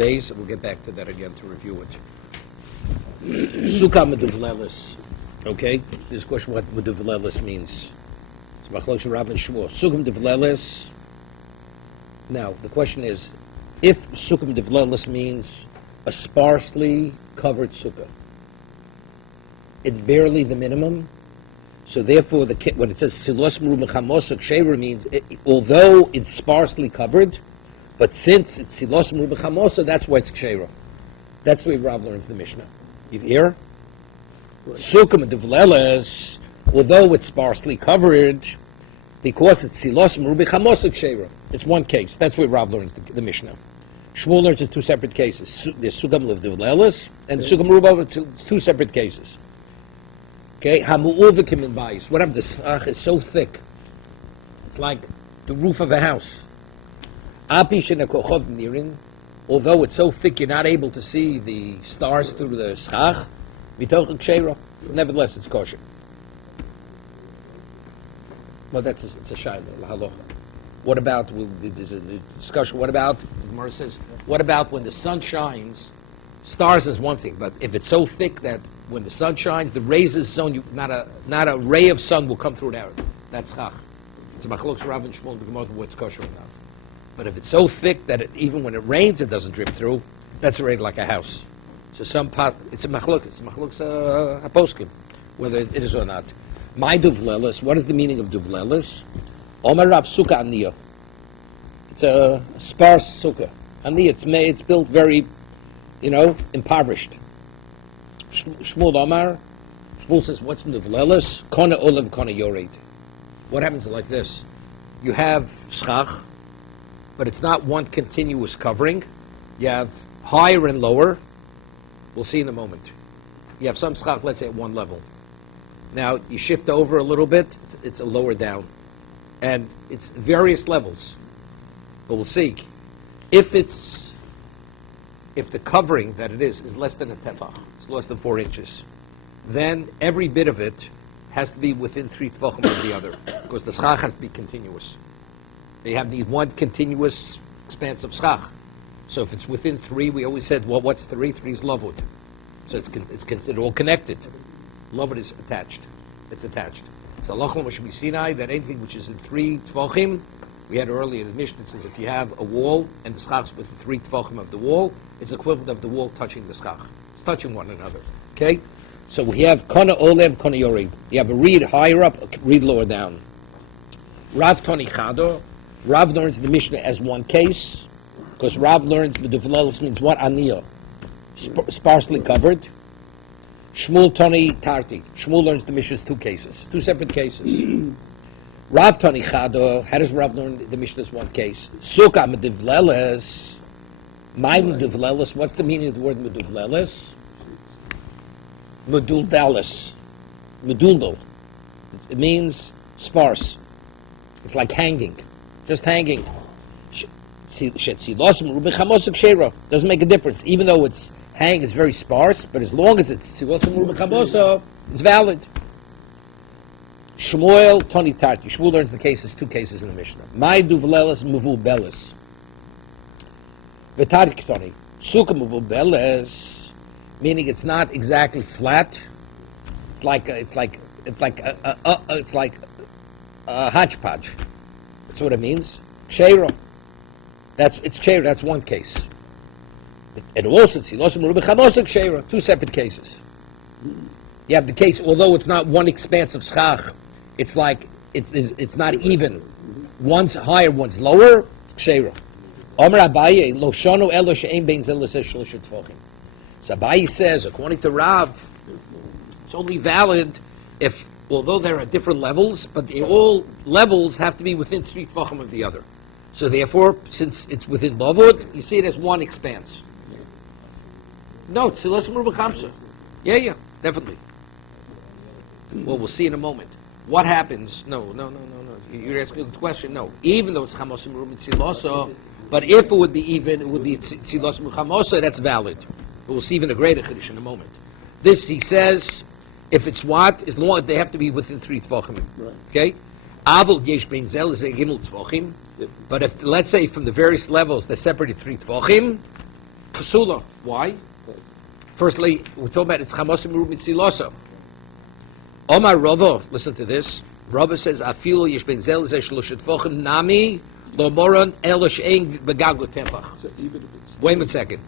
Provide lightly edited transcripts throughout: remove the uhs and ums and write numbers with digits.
Base, we'll get back to that again to review it. Sukkah meduvlelis. Okay, this question what meduvlelis means. It's Machlokes Rav and Shmuel. Sukkah meduvlelis. Now the question is, if sukkah meduvlelis means a sparsely covered sukkah, it's barely the minimum. So therefore, when it says silos merubah ksheira means although it's sparsely covered, but since it's silos merubah that's why it's ksheira. That's the way Rav learns the Mishnah. You hear? Sukkah meduvlelis, although it's sparsely covered, because it's silos merubah ksheira. It's one case. That's the way Rav learns the Mishnah. Shmuel learns it's two separate cases. There's sukkah meduvlelis and sukkah merubah, two separate cases. Okay, hamu'uvikim in bayis. What if the schach is so thick? It's like the roof of a house. Api shenekochot nirin. Although it's so thick, you're not able to see the stars through the schach. Mitoch ksheira. Nevertheless, it's kosher. Well, it's a shayla halacha. What about? There's a discussion. What about? The Gemara says. What about when the sun shines? Stars is one thing, but if it's so thick that when the sun shines, the rays of the sun, not a ray of sun will come through there. That's chach. It's a machlokes Rav and Shmuel the Gemara what's kosher or not. But if it's so thick that even when it rains, it doesn't drip through, that's already like a house. So it's a machlokes. It's a machlokes haposkim, whether it is or not. My duvlelis. What is the meaning of duvlelis? Omar Rab sukkah aniya. It's a sparse sukkah. Aniya. It's built very, impoverished. Shmuel Omar. Shmuel says, what's duvlelis? Kona olav, kona yored. What happens like this? You have schach, but it's not one continuous covering. You have higher and lower. We'll see in a moment. You have some schach, let's say, at one level. Now, you shift over a little bit, it's a lower down. And it's various levels. But we'll see. If the covering that it is less than a tefach, it's less than 4 inches, then every bit of it has to be within 3 tefachim of the other, because the schach has to be continuous. They need one continuous expanse of schach. So if it's within 3, we always said, well, what's 3? 3 is lavud. So it's considered all connected. Lavud is attached. It's attached. So Allah Moshe Sinai, that anything which is in 3 tefachim, we had earlier the Mishnah says if you have a wall and the schach is within 3 tefachim of the wall, it's equivalent of the wall touching the schach. It's touching one another. Okay? So we have kana olev, kana yored. You have a reed higher up, a reed lower down. Rav Toni Chado. Rav learns the Mishnah as one case, because Rav learns the Duvlelis means what? Aniyah. Sparsely covered. Shmuel Toni Tarti. Shmuel learns the Mishnah as 2 cases. 2 separate cases. Rav Toni Chado. How does Rav learn the Mishnah as one case? Sukkah meduvlelis. My meduvlelis. What's the meaning of the word meduvlelis? Meduldalis. Meduldal. It means sparse. It's like hanging. Just hanging. Doesn't make a difference. Even though it's hanging, it's very sparse, but as long as it's it's valid. Shmuel Toni Tarti. Shmuel learns the cases, 2 cases in the Mishnah. My duvlelis muvul belis. V'tarki Toni. Sukkah muvul belis, meaning it's not exactly flat. It's like a hodgepodge. That's what it means. Ksheira. It's ksheira. That's one case. And also, ksheira. 2 separate cases. You have the case, although it's not one expanse of schach, it's like it's not even. One's higher, one's lower. Ksheira. Omer Abaye lo shonu elo she'ein bein zel l'seh shlosh tefachim. So Abaye says, according to Rav, it's only valid if, although there are different levels, but all levels have to be within 3 tefachim of the other. So therefore, since it's within lavud, you see it as one expanse. No, it's less merubah. Yeah, definitely. Well, we'll see in a moment. What happens? No. You're asking the question. No, even though it's chamos merubah tziloso, but if it would be even, it would be tzilos merubah. That's valid. But we'll see even a greater chiddush in a moment. This he says. If it's what, as long as they have to be within 3 tefachim. Right. Okay? Avol yesh bein zel is a gimel tefachim. But if, let's say, from the various levels, they're separated 3 tefachim, Ksula. Why? Firstly, we're talking about it's Chamosim Rubi Tzilosa. Omar Rava, listen to this. Rava says, Afilu yesh ben zel zeh shloshet tvachim nami lo moron elosh ein begaglo tefach. So even if it's Wait a second.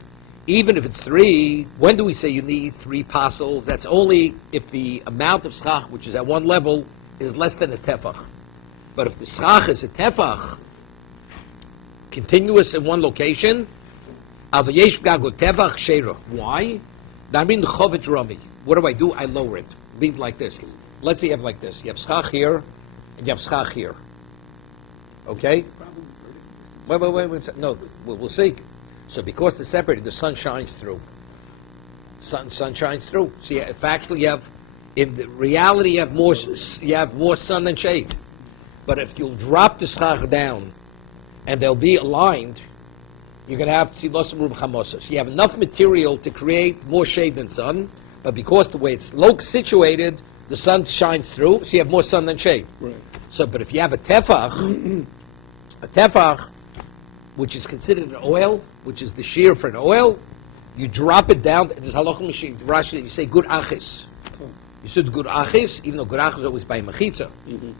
Even if it's 3, when do we say you need 3 pasels? That's only if the amount of schach, which is at one level, is less than a tefach. But if the schach is a tefach, continuous in one location, avayesh begaglo tefach sheira. Why? I mean the chovet rami. What do? I lower it. Leave like this. Let's say you have like this. You have schach here, and you have schach here. Okay? Wait. No, we'll see. So because they're separated, the sun shines through. Sun shines through. So factually, in the reality, you have more sun than shade. But if you'll drop the schach down, and they'll be aligned, you're going to have tzilos rub chamosos. You have enough material to create more shade than sun, but because the way it's situated, the sun shines through, so you have more sun than shade. right. So, but if you have a tefach, which is considered an oil, which is the shear for an oil, you drop it down. There's halachah machine. Rashi, you say good achis. You said good achis, even though good achis is always by mechitza.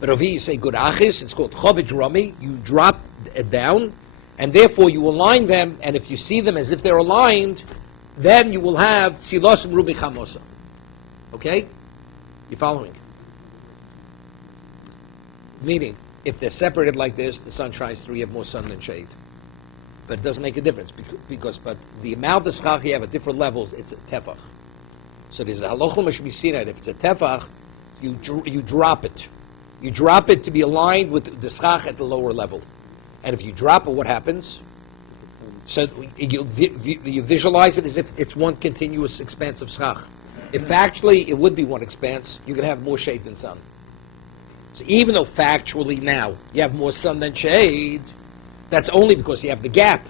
But over here you say good achis. It's called chovet rami. You drop it down, and therefore you align them. And if you see them as if they're aligned, then you will have tzilos rubi chamosa. Okay, you following? Meaning, if they're separated like this, the sun shines through. You have more sun than shade. But it doesn't make a difference but the amount of schach you have at different levels, it's a tefach. So there's a halacha mishmisina. If it's a tefach, you drop it. You drop it to be aligned with the schach at the lower level. And if you drop it, what happens? So you visualize it as if it's one continuous expanse of schach. If factually it would be one expanse, you're going to have more shade than sun. So even though factually now you have more sun than shade, that's only because you have the gap.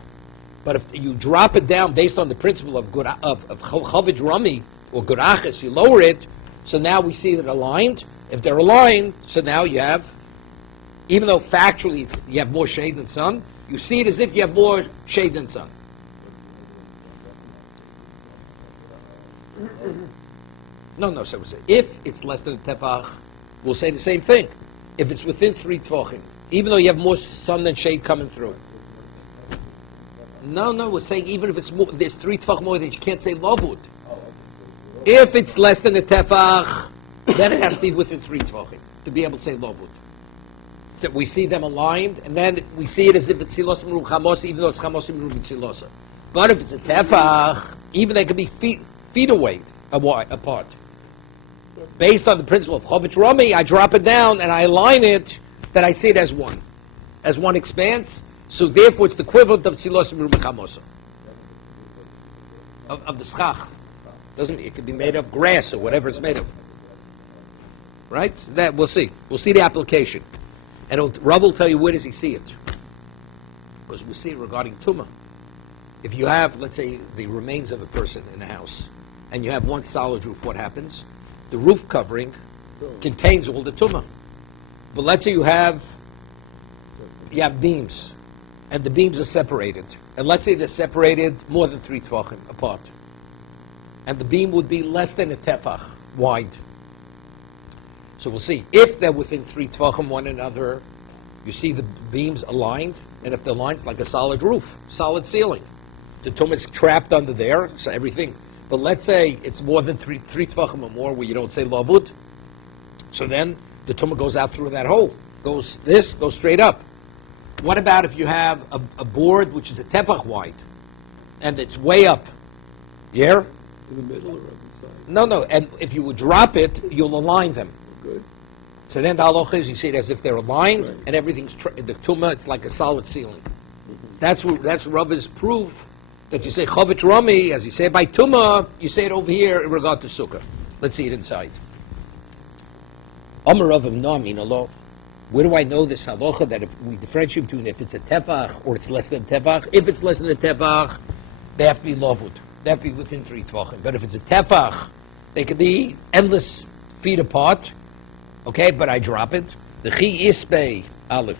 But if you drop it down based on the principle of chovet rami or good achis, you lower it, so now we see that aligned. If they're aligned, so now you have, even though factually you have more shade than sun, you see it as if you have more shade than sun. No. So if it's less than a tefach, we'll say the same thing. If it's within 3 tvachim, even though you have more sun than shade coming through. No, we're saying even if it's more, there's 3 tvach more, that you can't say lavud. If it's less than a tefach, then it has to be within 3 tvachim to be able to say lavud. So we see them aligned, and then we see it as if it's tzilos meruv chamos, even though it's chamos meruv tzilosa. But if it's a tefach, even they could be feet away apart. Based on the principle of chovet rami, I drop it down and I align it, that I see it as one expanse. So therefore, it's the equivalent of tzilos meruv chamosa of the schach. It could be made of grass or whatever it's made of. Right? That we'll see. We'll see the application. And Rav will tell you where does he see it. Because we see it regarding tumah. If you have, let's say, the remains of a person in a house, and you have one solid roof, what happens? The roof covering contains all the tumah. But let's say you have beams, and the beams are separated. And let's say they're separated more than 3 tvachim apart. And the beam would be less than a tefach wide. So we'll see. If they're within 3 tvachim one another, you see the beams aligned, and if they're aligned, it's like a solid roof, solid ceiling. The tumah is trapped under there, so everything. But let's say it's more than 3 tvachim or more, where you don't say lavud. So then the tumah goes out through that hole. Goes straight up. What about if you have a board which is a tefach wide, and it's way up? Yeah? In the middle or on the side? No. And if you would drop it, you'll align them. Good. So then the halacha is you see it as if they're aligned, Right. and everything's the tumah. It's like a solid ceiling. That's Rabbi's proof that you say chovet rami, as you say by tumah, you say it over here in regard to sukkah. Let's see it inside. Amar Rav Nami Allah. Where do I know this halacha that if we differentiate between if it's a tefach or it's less than a tefach? If it's less than a tefach, they have to be lavud. They have to be within 3 tvachim. But if it's a tefach, they could be endless feet apart. Okay, but I drop it. The chi isbei aleph.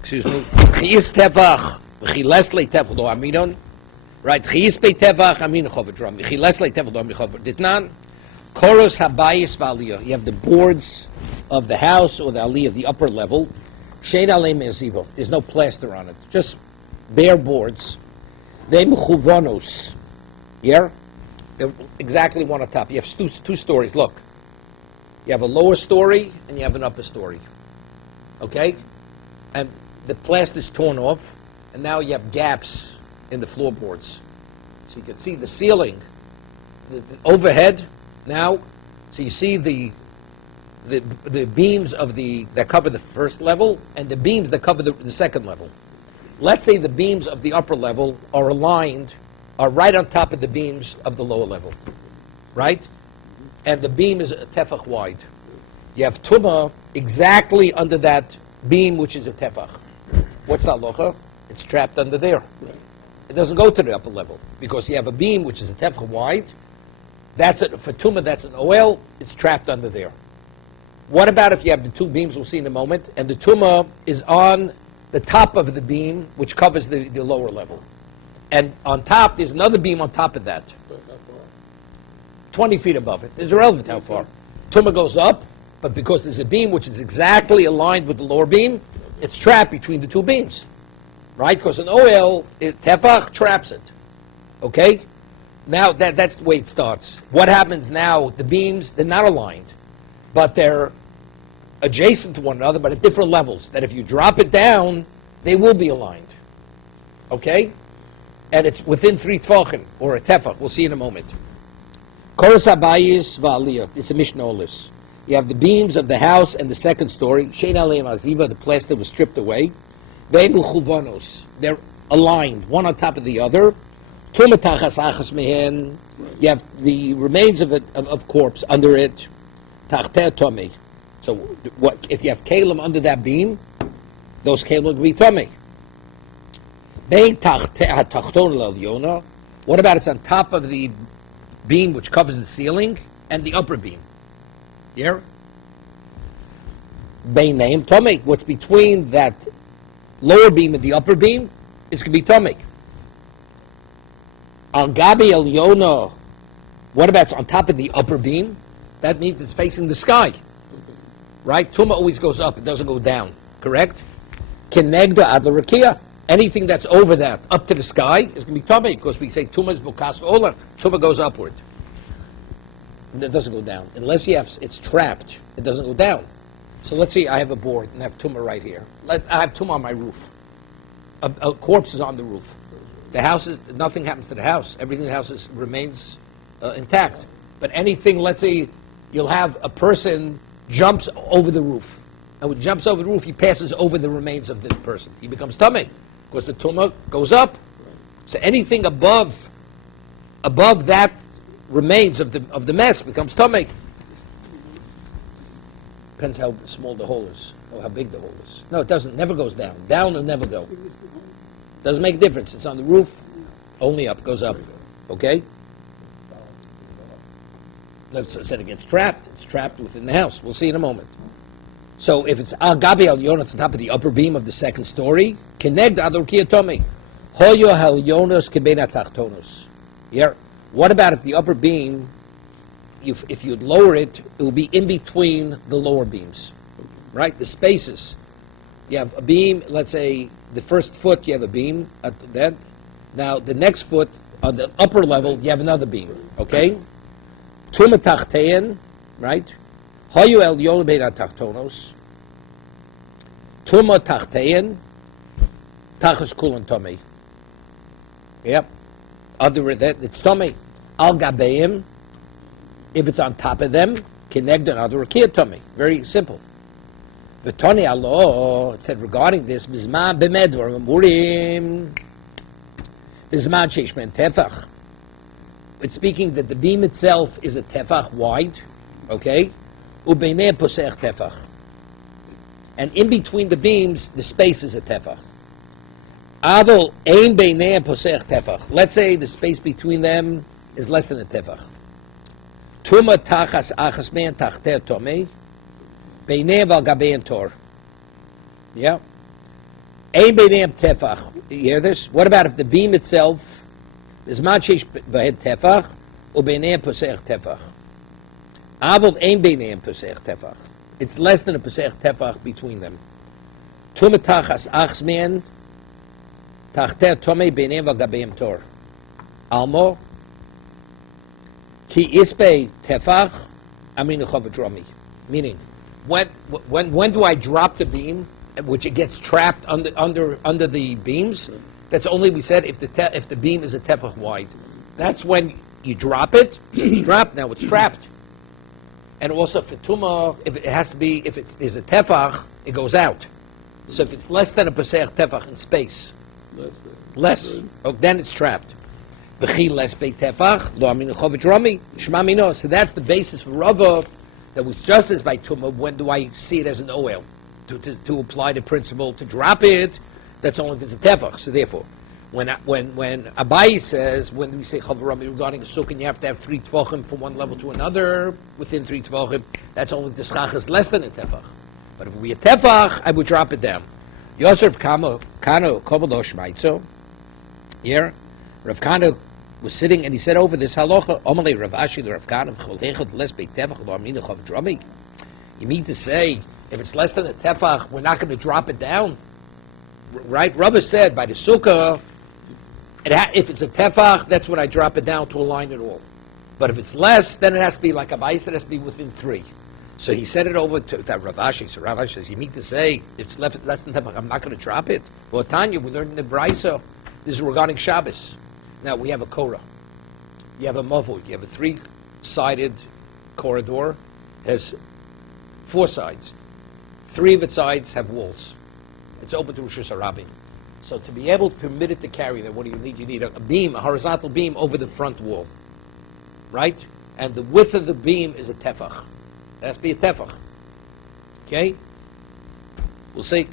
Excuse me. Chi is tefach. V'chiles leitefach lo aminon. Right? Chiyis beitefach amin chovetram. V'chiles leitefach lo amin chovet. Ditnan. Koros habayis v'aliyah. You have the boards of the house or the aliyah, the upper level. Shein alei mezivo. There's no plaster on it. Just bare boards. They mechuvanos. Yeah? They're exactly one on top. You have two stories. Look. You have a lower story and you have an upper story. Okay? And the plaster's torn off, and now you have gaps in the floorboards. So you can see the ceiling, the overhead now. So you see the beams of that cover the first level and the beams that cover the second level. Let's say the beams of the upper level are right on top of the beams of the lower level, right? And the beam is a tefach wide. You have tumah exactly under that beam, which is a tefach. What's the halacha? It's trapped under there. Right. It doesn't go to the upper level because you have a beam which is a tefach wide. For tumah, that's an oil. It's trapped under there. What about if you have the two beams we'll see in a moment, and the tumah is on the top of the beam which covers the lower level, and on top there's another beam on top of that. 20 feet above it. It's irrelevant how far. Tumah goes up, but because there's a beam which is exactly aligned with the lower beam, it's trapped between the two beams. Right? Because an oil, tefach traps it. Okay? Now, that's the way it starts. What happens now, the beams, they're not aligned, but they're adjacent to one another, but at different levels, that if you drop it down, they will be aligned. Okay? And it's within 3 tefachim, or a tefach. We'll see in a moment. Koros habayis v'aliyah. It's a Mishnah Olis. You have the beams of the house and the second story. Shein aleim aziva. The plaster was stripped away. Ve'emu chuvanos. They're aligned, one on top of the other. Tumah tachas achas mehen. You have the remains of corpse under it. Tachteh tomei. So if you have kalim under that beam, those kalim will be tomei. Bein tachteh hatachton l'elyona. What about it's on top of the beam which covers the ceiling and the upper beam? Yeah? Beinaim tomei. What's between that lower beam and the upper beam is going to be tomei. Al gabi elyona. What about it's on top of the upper beam? That means it's facing the sky. Right? Tumah always goes up, it doesn't go down. Correct? Kenegda ad l'rakia. Anything that's over that, up to the sky, is going to be tomei, because we say tumah is bukas v'olah. Tumah goes upward. It doesn't go down. Unless it's trapped, it doesn't go down. So let's see, I have a board and I have tumah right here. I have tumah on my roof. A corpse is on the roof. The house nothing happens to the house. Everything in the house remains intact. But anything, let's say, you'll have a person jumps over the roof. And when he jumps over the roof, he passes over the remains of the person. He becomes tomei, because the tumah goes up. So anything above that remains of the mess becomes tomei. Depends how small the hole is, or how big the hole is. No, it doesn't. Never goes down. Down will never go. Doesn't make a difference. It's on the roof, only up, goes up. Okay? Let's say it gets trapped. It's trapped within the house. We'll see in a moment. So if it's al gabi elyon, it's on top of the upper beam of the second story. Kenegd adorkia tomei. Hoyo helyonos kebena tachtonos. Yeah. What about if the upper beam, if you'd lower it, it will be in between the lower beams, right? The spaces. You have a beam. Let's say the first foot you have a beam at that. Now the next foot on the upper level you have another beam. Okay. Tumah tachtein, right? Hoyu elyon bena tachtonos. Tumah tachtein. Tachas kulan tomei. Yep. Other that it's tomei. Al gabeim. If it's on top of them, kinegd another rakia tomei. Very simple. The Tony Allah said regarding this, Bizman b'medvar memurim. Bizman sheishmen tefach. It's speaking that the beam itself is a tefach wide, okay? Ubeinei posech tefach. And in between the beams, the space is a tefach. Avol ein beinei posech tefach. Let's say the space between them is less than a tefach. Tumah tachas achas me'en tachteh tomei. Beinei val gabein tor. Yeah. Ein beineim tefach. You hear this? What about if the beam itself is machish b'hed tefach or beineim posech tefach? Avol ein beineim posech tefach. It's less than a posech tefach between them. Tumatachas achsmen tachter tomei beineim v'gabeim tor. Almo ki ispe tefach aminu chavadromi. Meaning, when do I drop the beam, which it gets trapped under the beams? That's only, we said, if the beam is a tefach wide. That's when you drop it. It's dropped. Now it's trapped. And also for tumah, if it is a tefach, it goes out. So if it's less than a pesach tefach in space, less, then it's trapped. So that's the basis for Rava, that was just as by tumah. When do I see it as an oil? To apply the principle to drop it, that's only if it's a tefach. So therefore, when Abai says, when we say chavarami regarding a sukkah, you have to have 3 tvachim from one level to another within 3 tvachim, that's only if the schach is less than a tefach. But if we a tefach, I would drop it down. Yosef Kano Kovadosh Maitzo. Here, Rav Kana was sitting and he said over this halacha, Omalei Rav Ashi the Rav Kana Cholechot Les Beit Tefach Lo Aminu Chavarami. You mean to say, if it's less than a tefach, we're not going to drop it down, right? Rabbi said by the sukkah, if it's a tefach, that's when I drop it down to align it all. But if it's less, then it has to be like a bais, it has to be within 3. So he said it over to that Rav Ashi. So Rav Ashi says, you mean to say, if it's less than tefach, I'm not going to drop it? Well, Tanya, we learned in the Braisa, this is regarding Shabbos. Now, we have a Korah. You have a Mavud. You have a 3-sided corridor. It has 4 sides. 3 of its sides have walls. It's open to Rosh Hashanah. So to be able to permit it to carry that, what do you need? You need a beam, a horizontal beam over the front wall, right? And the width of the beam is a tefach. It has to be a tefach. Okay? We'll say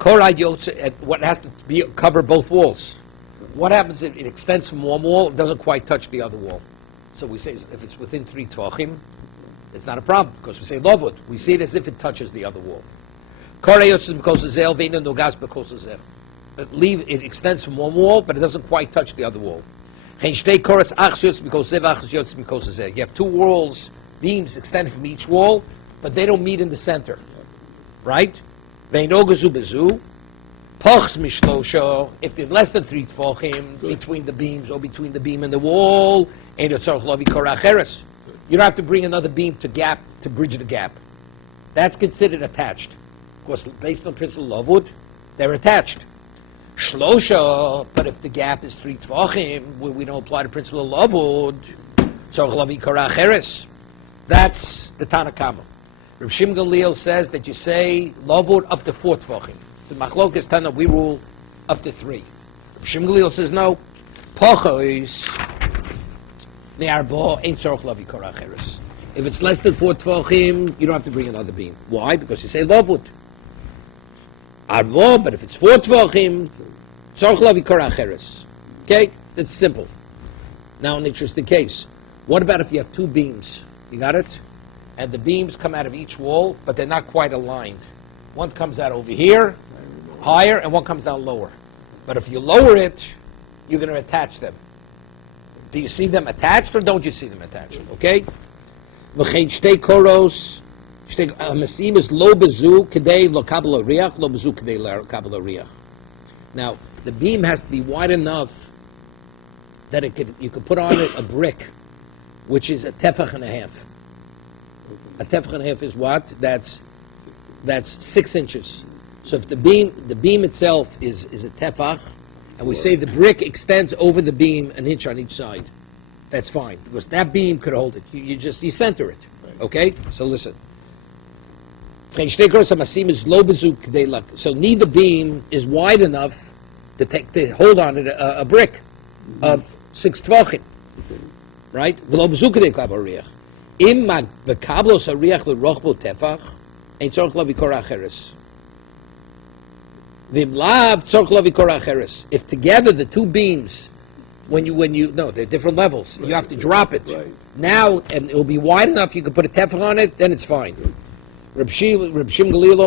Korah Yotze, what has to be cover both walls. What happens if it extends from one wall? It doesn't quite touch the other wall. So we say if it's within 3 tvachim, it's not a problem because we say lovud. We see it as if it touches the other wall. It extends from one wall, but it doesn't quite touch the other wall. You have 2 walls, beams extended from each wall, but they don't meet in the center, right? If they're less than 3 tvachim between the beams or between the beam and the wall, you don't have to bring another beam to bridge the gap. That's considered attached. Of course, based on principle lavud, they're attached. Shlosha, but if the gap is 3 tvachim, we don't apply the principle of lavud. That's the Tanakama. Rav Shimon Gamliel says that you say lavud up to 4 tvachim. So Machlokas Tana, we rule up to 3. Rav Shimon Gamliel says no. Pochos ne'arbo ain't tzorch lavi korach eres. If it's less than 4 tvachim, you don't have to bring another beam. Why? Because you say lavud. Arvo, but if it's 4 tvachim, tzorch lavi korach eres. Okay, that's simple. Now, an interesting case. What about if you have 2 beams? You got it? And the beams come out of each wall, but they're not quite aligned. One comes out over here, higher, and one comes down lower. But if you lower it, you're going to attach them. Do you see them attached or don't you see them attached? Okay? Now, the beam has to be wide enough that you could put on it a brick, which is a tefach and a half. A tefach and a half is what? That's 6 inches. So if the beam itself is a tefach, and we say the brick extends over the beam an inch on each side, that's fine, because that beam could hold it. You center it. Okay? So listen. So neither beam is wide enough to hold on it a brick of 6 tvachim. Right? If together the 2 beams, they're different levels. You have to drop it. Right. Now, and it will be wide enough, you can put a tefach on it, then it's fine. Reb Shimon Gamliel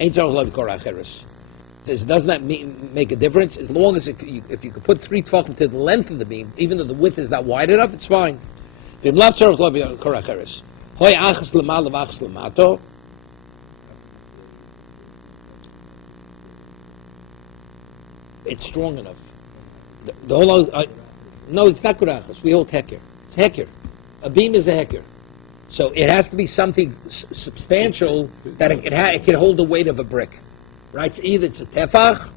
Ain't tzarich lo v'kor acheres. It says, does not make a difference as long as if you could put 3 tefachim to the length of the beam, even though the width is not wide enough, it's fine. V'im lav tzarich lo v'kor acheres. Hoy achas l'mal v'achas l'mato. It's strong enough. The whole no, it's not kurachas. We hold heker. It's heker. A beam is a heker. So it has to be something substantial that it can hold the weight of a brick. Right? So either it's a tefach,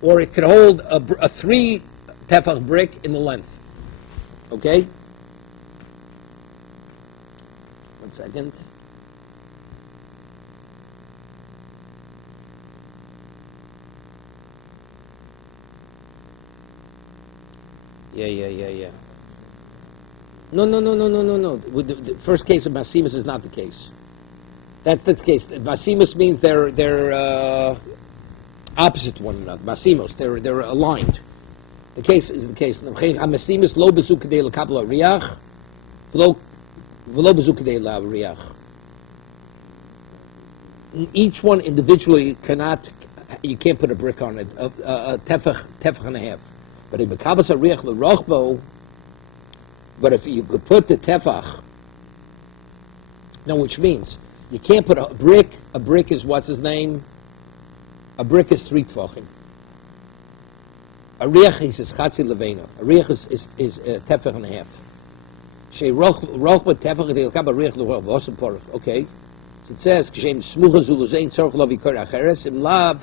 or it could hold a 3 tefach brick in the length. Okay? 1 second. Yeah. No. With the first case of Masimus is not the case. That's the case. Masimus means they're opposite to one another. Masimos, they're aligned. The case is the case. Masimus lo bezukadei lekabla riach, lo bezukadei la riach. Each one individually cannot. You can't put a brick on it. A tefach and a half. But if mekabas ariach l'rochbo, but if you could put the tefach, now which means you can't put a brick. A brick is what's his name? A brick is 3 tefachim. A riach is chatzi levena. A riach is tefach and a half. She rochbo tefach l'kab a riach l'rochbo osam porach. Okay, so it says kshem smucha zuluzein tzorch lo vikor acheres im lav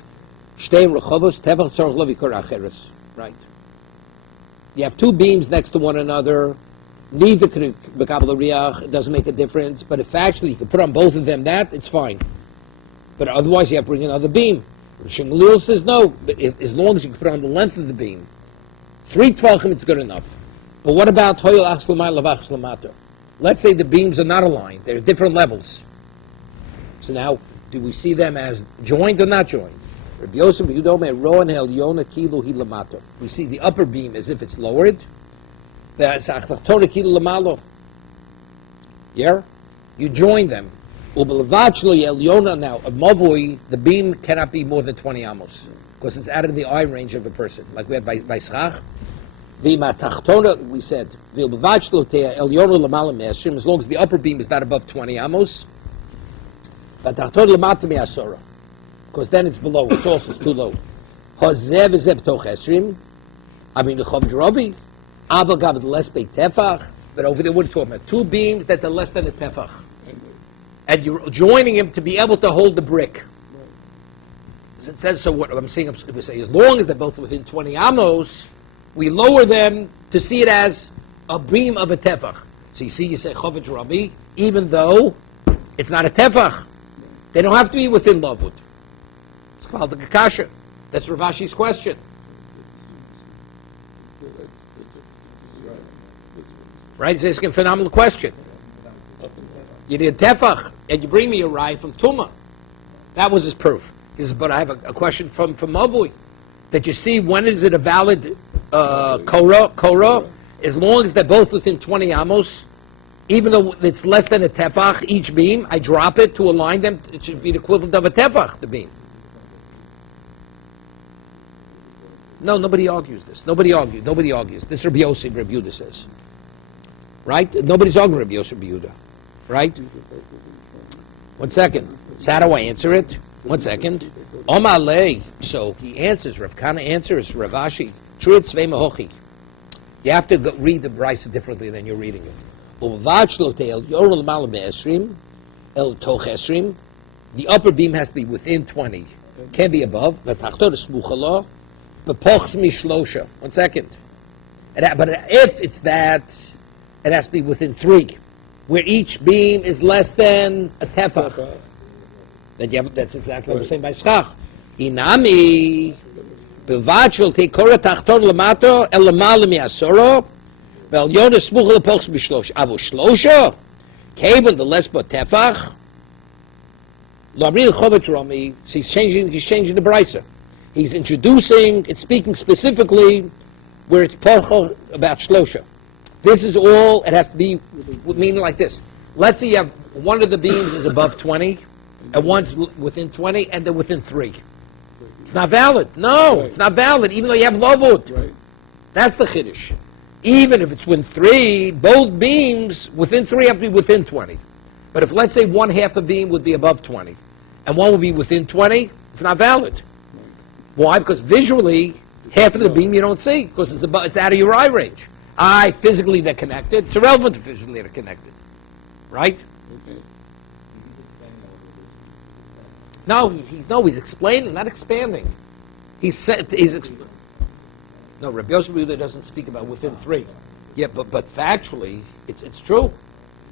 shteim rechovos tefach tzorch lo vikor acheres. Right. You have 2 beams next to one another. Neither can become the riach. It doesn't make a difference. But if actually you can put on both of them it's fine. But otherwise you have to bring another beam. Shmuel says no. But as long as you can put on the length of the beam, 3 tefachim, it's good enough. But what about hoyel achs l'may lavachs l'mato? Let's say the beams are not aligned. They're different levels. So now, do we see them as joined or not joined? We see the upper beam as if it's lowered. Yeah? You join them. Now, a mavui, the beam cannot be more than 20 amos, because it's out of the eye range of a person. Like we have by schach. We said, as long as the upper beam is not above 20 amos, because then it's below. It's also too low. I mean, the Choved Rabbi, Avagav less big tefach, but over there we're talking about 2 beams that are less than a tefach, and you're joining them to be able to hold the brick. As it says, so what I'm saying, we say, as long as they're both within 20 amos, we lower them to see it as a beam of a tefach. So you say Choved Rabbi, even though it's not a tefach, they don't have to be within Lavud. It's called the Kakasha. That's Rav Ashi's question. Right? It's asking a phenomenal question. You did tefach, and you bring me a rye from Tuma. That was his proof. He says, but I have a question from Mavui. That you see, when is it a valid Korah? As long as they're both within 20 amos, even though it's less than a tefach, each beam, I drop it to align them. It should be the equivalent of a tefach, the beam. No, nobody argues this. Nobody argues. This Rabbi Yossi, Rabbi Yehuda says. Right? Nobody's arguing Rabbi Yossi, Rabbi Yehuda. Right? 1 second. So how do I answer it? 1 second. Omalei. So he answers, Rav Kana answers, Rav Ashi. Truit Svei Mahochi. You have to read the Brisa differently than you're reading it. The upper beam has to be within 20. Can't be above. 1 second. But if it's that, it has to be within 3, where each beam is less than a tefach. Then you have, that's exactly what I'm saying by schach. Inami bevachel tekora tachton lamato el lamalim yasoro vel yona smuch lepochs b'shlosh avu shlosha kevin the lesbo tefach lamril chovet romi. He's changing the brisa. He's introducing. It's speaking specifically where it's pochel about shlosha. This is all. It has to be meaning like this. Let's say you have one of the beams is above 20. and one's within 20, and they're within 3. It's not valid. No, Right. it's not valid, even though you have Lovud. Right. That's the Chiddush. Even if it's within 3, both beams within 3 have to be within 20. But if, let's say, one half a beam would be above 20, and one would be within 20, it's not valid. Right. Why? Because visually, half of the beam you don't see, because it's out of your eye range. Physically they're connected. It's irrelevant to physically they're connected. Right? Okay. No, he's explaining, not expanding. No, Rabbi Yosef Yehuda doesn't speak about within 3. Yeah, but factually, it's true.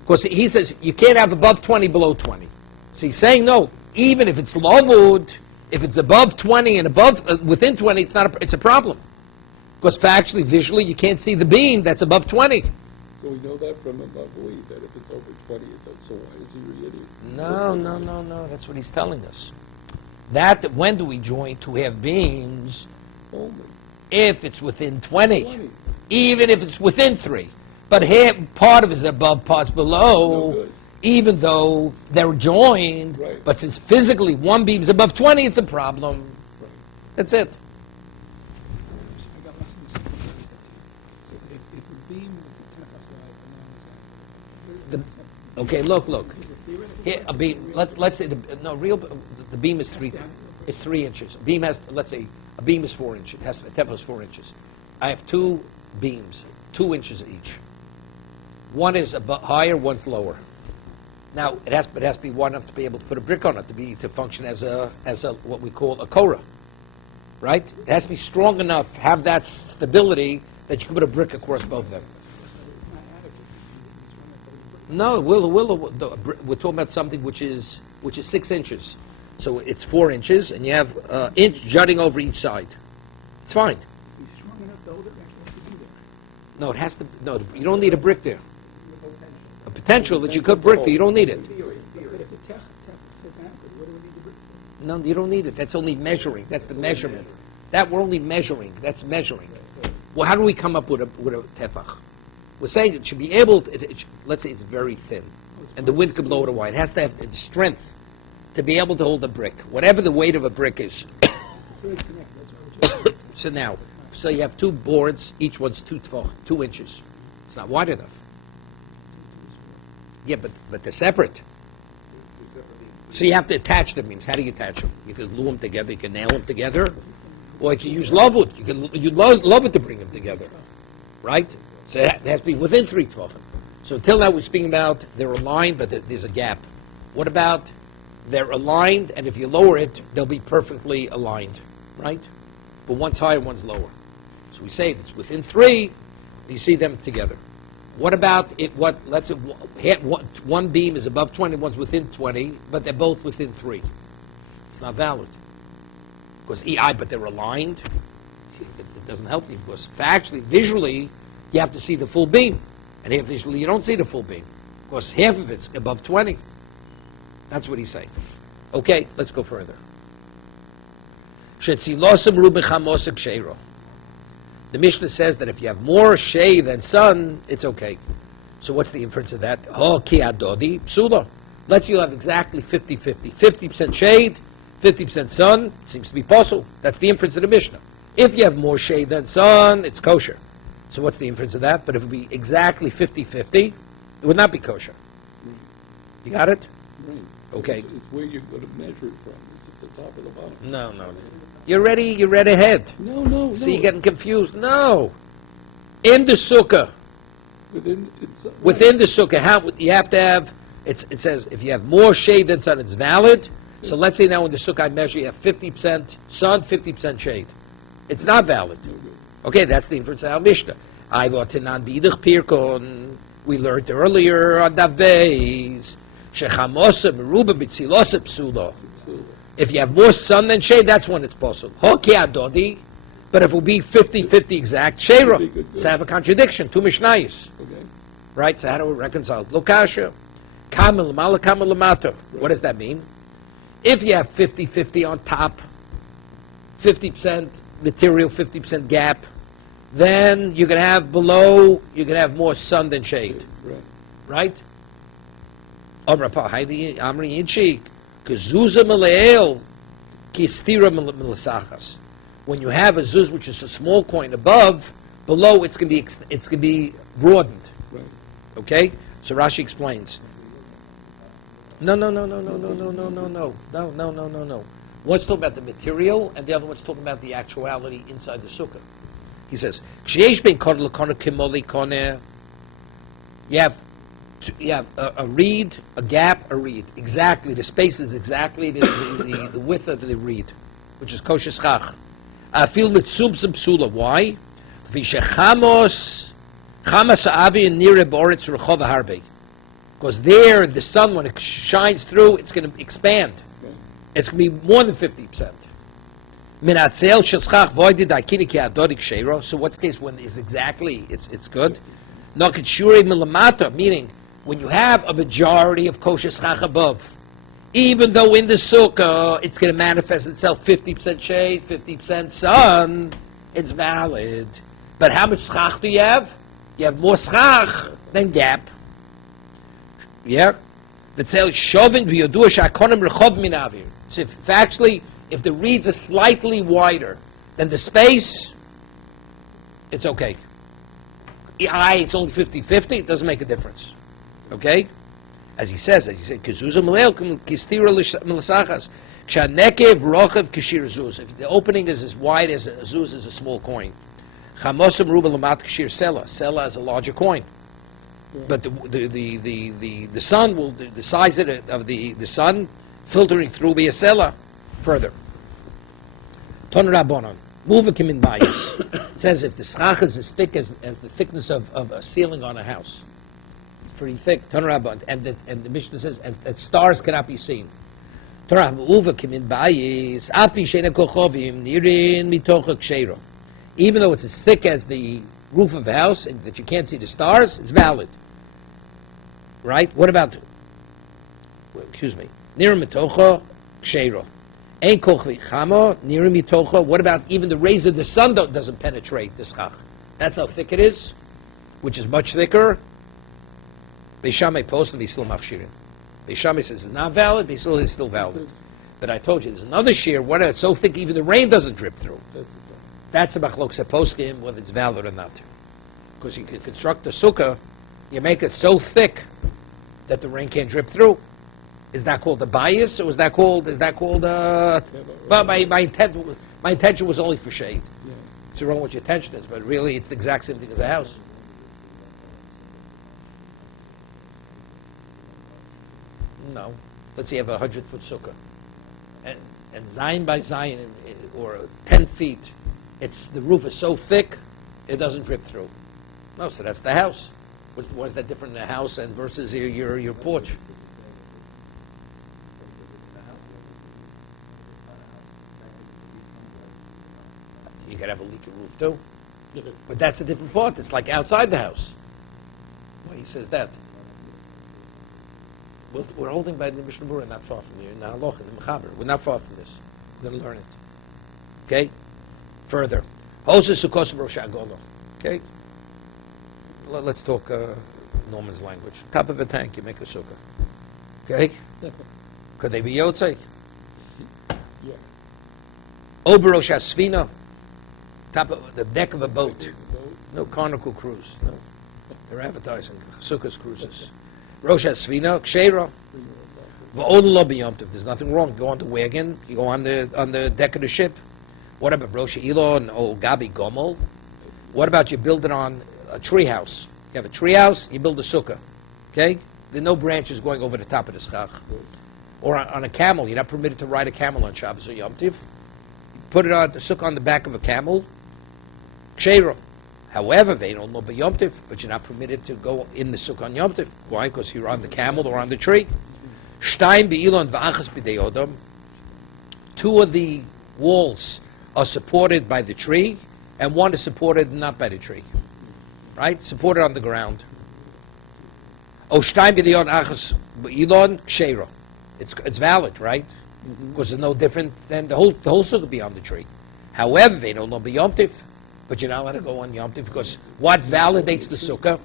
Because he says you can't have above 20, below 20. So he's saying no, even if it's Lovud, if it's above 20 and above within 20, it's a problem. Because factually, visually, you can't see the beam that's above 20. So we know that from Abavui, that if it's over 20, it does. So why is he really idiot? No. That's what he's telling us. That when do we join to have beams? Only. If it's within 20. Even if it's within 3. But part of it is above, part's below. No good. Even though they're joined. Right. But since physically one beam is above 20, it's a problem. Right. That's it. So if the beam is Okay, look. Here, a beam. Let's say the beam is 3 inches. A beam has, let's say, a beam is 4 inches. A temple is 4 inches. I have 2 beams, 2 inches each. One is higher, one's lower. Now it has to be wide enough to be able to put a brick on it to function as a what we call a korah, right? It has to be strong enough, have that stability that you can put a brick across both of them. No, we're talking about something which is 6 inches. So it's 4 inches, and you have inch jutting over each side. It's fine. strong enough to hold it, actually has to be there. No, it has to. No, you don't need a brick there. A potential that you could brick there. You don't need it. But if the test is adequate, what do we need to brick for? No, you don't need it. That's only measuring. That's the measurement. That we're only measuring. That's measuring. Well, how do we come up with a tefach? We're saying it should be able to, let's say it's very thin, and the wind could blow it away. It has to have the strength to be able to hold a brick, whatever the weight of a brick is. So it's connected, that's what we're So you have 2 boards, each one's 2 inches. It's not wide enough. Yeah, but they're separate. So you have to attach them. Means how do you attach them? You can glue them together. You can nail them together, or you can use lovud. You can use lovud to bring them together, right? So it has to be within 3 tefachim. So until now we're speaking about they're aligned, but there's a gap. What about they're aligned, and if you lower it, they'll be perfectly aligned, right? But one's higher, one's lower. So we say if it's within 3, you see them together. What about let's say one beam is above 20, one's within 20, but they're both within 3. It's not valid. Because but they're aligned. It doesn't help you, because factually, visually, you have to see the full beam. And here visually, you don't see the full beam. Because half of it's above 20. That's what he's saying. Okay, let's go further. The Mishnah says that if you have more shade than sun, it's okay. So what's the inference of that? Oh, ki adodi, psula. Let's you have exactly 50-50. 50% shade, 50% sun, seems to be possible. That's the inference of the Mishnah. If you have more shade than sun, it's kosher. So what's the inference of that? But if it would be exactly 50-50, it would not be kosher. You got it? Right. Okay. It's where you're going to measure it from. It's at the top of the bottom. No. You read ahead. No. So you're getting confused. No. In the sukkah. Within the sukkah, you have to have, it says, if you have more shade than sun, it's valid. So let's say now in the sukkah I measure, you have 50% sun, 50% shade. It's not valid. Okay, that's the inference of our Mishnah. We learned earlier on Daf Beis. If you have more sun than shade, that's when it's possible. But if it will be 50-50 exact, Sheira. So I have a contradiction, 2 Mishnayos. Okay. Right, so how do we reconcile? Lokasha, Kamel Lamala, Kamel Lamato. What does that mean? If you have 50-50 on top, 50% material, 50% gap, then you can have below, you can have more sun than shade. Right. Right? K'zuzah meleel kistira melasachas. When you have a zuz, which is a small coin above, below it's going to be broadened. Right. Okay? So Rashi explains. No. One's talking about the material, and the other one's talking about the actuality inside the sukkah. He says, you have a reed, a gap, a reed. Exactly, the space is exactly the width of the reed, which is kosher schach. I feel mitzum psula. Why? Because there, the sun, when it shines through, it's going to expand. Okay. It's going to be more than 50%. So what's the case when it's exactly, it's good? Meaning, when you have a majority of kosher schach above, even though in the sukkah it's going to manifest itself 50% shade, 50% sun, it's valid. But how much schach do you have? You have more schach than gap. Yeah? So if the reeds are slightly wider than the space, it's okay. It's only 50-50, it doesn't make a difference. Okay? As he said, if the opening is as wide as a zuz is a small coin, sela is a larger coin. But the sun will, the size of the sun filtering through be a sela further. Ton Rabbanon. It says if the schach is as thick as the thickness of a ceiling on a house, it's pretty thick. Ton Rabbanon. And the Mishnah says and stars cannot be seen. Even though it's as thick as the roof of a house and that you can't see the stars, it's valid. Right? What about, Nira mitocha ksheira. Ein kochvi chama, nira mitocha. What about even the rays of the sun doesn't penetrate the schach? That's how thick it is, which is much thicker. Beishamai post and still machshirim. Beishamai says it's not valid, Beisil is still valid. But I told you, there's another shear, what it's so thick even the rain doesn't drip through. That's a machlok seposkim, whether it's valid or not. Because you can construct a sukkah, you make it so thick that the rain can't drip through. Is that called a bias, or is that called? But my intention was only for shade. Yeah. It's wrong what your intention is, but really it's the exact same thing as a house. No, let's say you have a 100-foot sukkah, and zion by zion, or 10 feet, the roof is so thick it doesn't drip through. No, so that's the house. What's that different in a house and versus your porch? You could have a leaky roof too, but that's a different part. It's like outside the house. Why he says that? We're holding by the Mishnah Berurah, not far from here. In the Halacha, in the Mechaber, we're not far from this. We're going to learn it. Okay. Further, okay. Let's talk Norman's language. Top of a tank, you make a sukkah. Okay? Could they be yotzei? Yeah. Oberosh Asfina, top of the deck of a boat. No Carnival cruise. No. They're advertising sukkahs cruises. Rosh Asfina, Ksheira. There's nothing wrong. Go on the wagon. You go on the deck of the ship. What about Rosh Elon or Gabi Gomel? What about you build it on a tree house? You have a tree house, you build a sukkah. Okay? There are no branches going over the top of the schach. Or on a camel. You're not permitted to ride a camel on Shabbos or Yom Tiv. You put it on the sukkah on the back of a camel. Ksheira. However, they don't know by Yom Tiv, but you're not permitted to go in the sukkah on Yom Tiv. Why? Because you're on the camel or on the tree. Shtaim be'ilon v'achas b'dei odom. Two of the walls are supported by the tree, and one is supported not by the tree. Right? Supported on the ground. Shtaim be'ilon achas be'ilon ksheira. It's valid, right? Because it's no different than the whole sukkah be on the tree. However, they don't know by Yom Tiv. But you're not allowed to go on Yom Tiv because what validates the sukkah?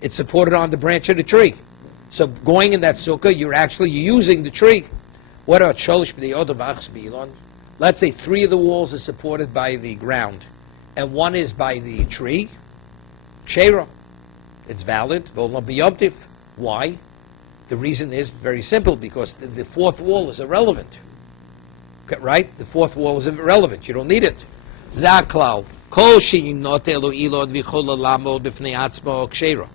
It's supported on the branch of the tree. So going in that sukkah, you're actually using the tree. What about sholish b'dei odom v'achas b'ilon? Let's say 3 of the walls are supported by the ground, and 1 is by the tree. Kshera. It's valid. V'olam b'yomtiv. Why? The reason is very simple, because the 4th wall is irrelevant. Okay, right? The 4th wall is irrelevant. You don't need it. Zaklal. Kol she'inot elo ilod v'chola lamod b'fnei atzmo kshera.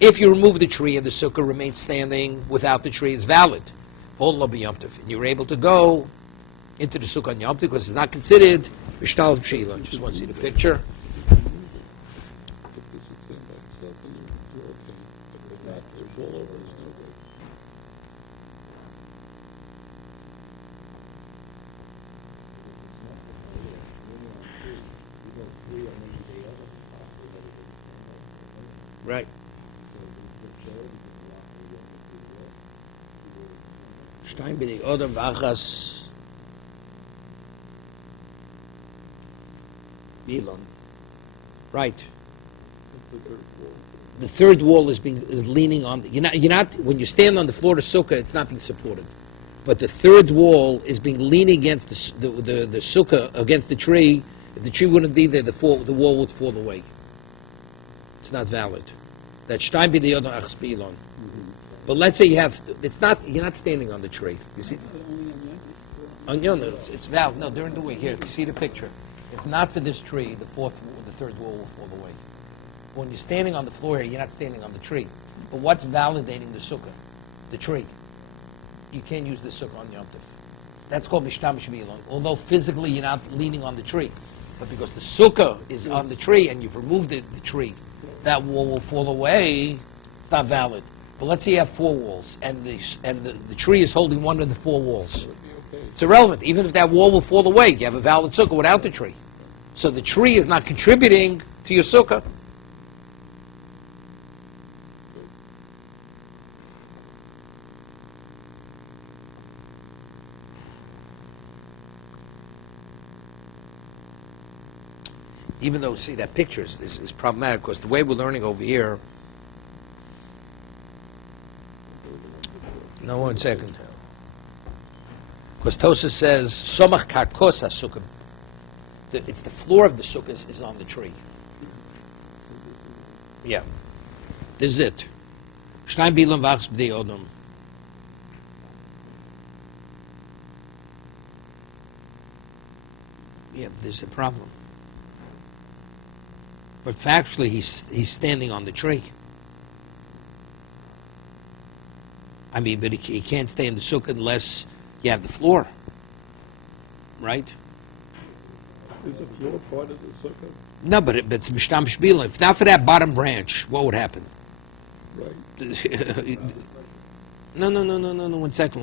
If you remove the tree and the sukkah remains standing without the tree, it's valid. V'olam b'yomtiv. And you're able to go into the sukkah on Yom Tov because it's not considered Vishtal Pshila. Just want to see the picture. If this would stand by itself, then you're okay. But if not, there's all over, it's no good. Right. Shtein b'nei odom v'achas b'ilon. Right. It's the 3rd wall. The 3rd wall is leaning on. You're not when you stand on the floor of sukkah, it's not being supported. But the 3rd wall is being leaning against the sukkah, against the tree. If the tree wouldn't be there, the wall would fall away. It's not valid. That's shtein b'nei odom v'achas b'ilon. But let's say you're not standing on the tree. You see? On Yom Tov, it's valid. No, during the week. Here, you see the picture. If not for this tree, the 3rd wall will fall away. When you're standing on the floor here, you're not standing on the tree. But what's validating the sukkah? The tree. You can't use the sukkah on Yom Tov. That's called mishtamish b'ilon. Although physically you're not leaning on the tree, but because the sukkah is on the tree and you've removed the tree, that wall will fall away. It's not valid. But let's say you have 4 walls, and the tree is holding one of the 4 walls. That would be okay. It's irrelevant. Even if that wall will fall away, you have a valid sukkah without the tree. So the tree is not contributing to your sukkah. Even though, see, that picture is problematic, because the way we're learning over here. No, 1 second. Because Tosa says, Somach karkos ha-sukkah. It's the floor of the sukkah is on the tree. Yeah. This is it. Shtein b'ilon v'achas b'dei odom. Yeah, there's a problem. But factually, he's standing on the tree. I mean, but he can't stay in the sukkah unless you have the floor, right? Is the floor part of the sukkah? No, but it's mishtam shbila. If not for that bottom branch, what would happen? Right. No. 1 second.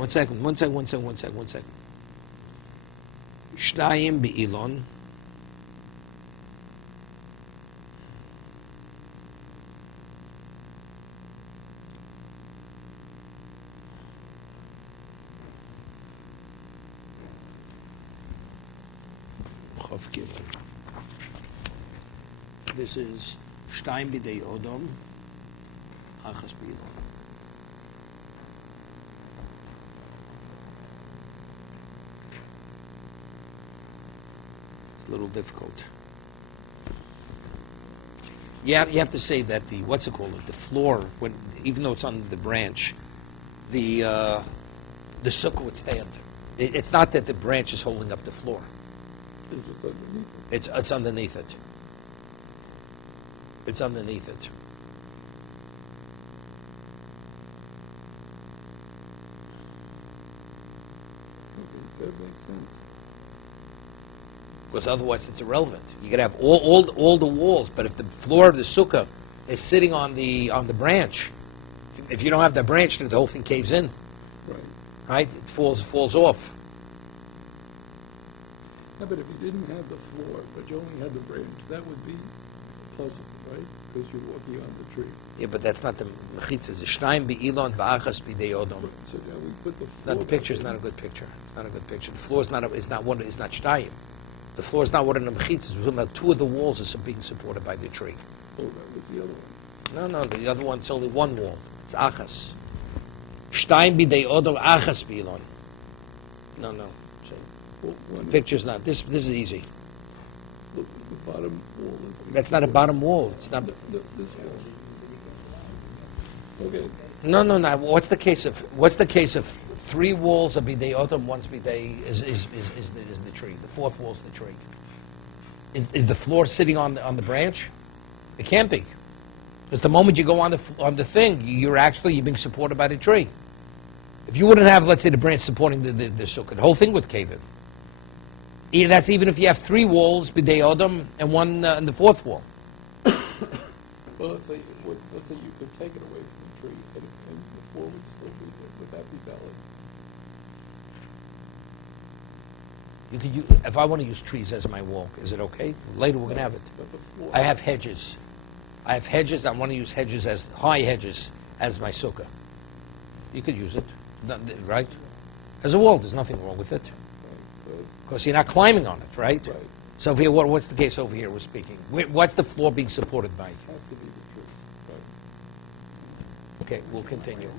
Shtayim be'ilon. This is Shtein b'dei odom achas b'ilon. It's a little difficult. You have to say that the the floor, even though it's on the branch, the sukkah would stand. It's not that the branch is holding up the floor. It's just underneath it. It's underneath it. It's underneath it. That makes sense. Because otherwise it's irrelevant. You could have all the walls, but if the floor of the sukkah is sitting on the branch, if you don't have the branch, then the whole thing caves in. Right. Right? It falls off. No, but if you didn't have the floor, but you only had the branch, that would be pleasant, right? Because you're walking on the tree. Yeah, but that's not the mechitza. It's Shtein be'ilon v'achas b'dei odom. So now we put the It's floor. not the picture. It's not a good picture. It's not a good picture. The floor is not shtayim. The floor is not one of the mechitzas. We're talking about 2 of the walls are being supported by the tree. Oh, that was the other one. No, the other one's only 1 wall. It's achas. Shtein b'dei odom achas b'ilon. No, no. See, Well, when picture's not. This is easy. the bottom wall is... That's not a bottom wall. It's not. This wall. Okay. No. What's the case of 3 walls of bidei odom, once bidei is the tree. The 4th wall is the tree. Is the floor sitting on the branch? It can't be, because the moment you go on the thing, you're being supported by the tree. If you wouldn't have, let's say, the branch supporting the sukkah, the whole thing would cave in. That's even if you have 3 walls bidei odom and 1 in the 4th wall. Well, let's say you could take it away from the tree, and the floor would still be there. Would that be valid? If I want to use trees as my wall, is it okay? Later we're going to have it. But the floor... I have hedges. I want to use hedges as high hedges as my sukkah. You could use it, right? As a wall, there's nothing wrong with it, because you're not climbing on it, right? Right. So here, what's the case over here we're speaking? What's the floor being supported by? It has to be the tree. Right. Okay, we'll continue.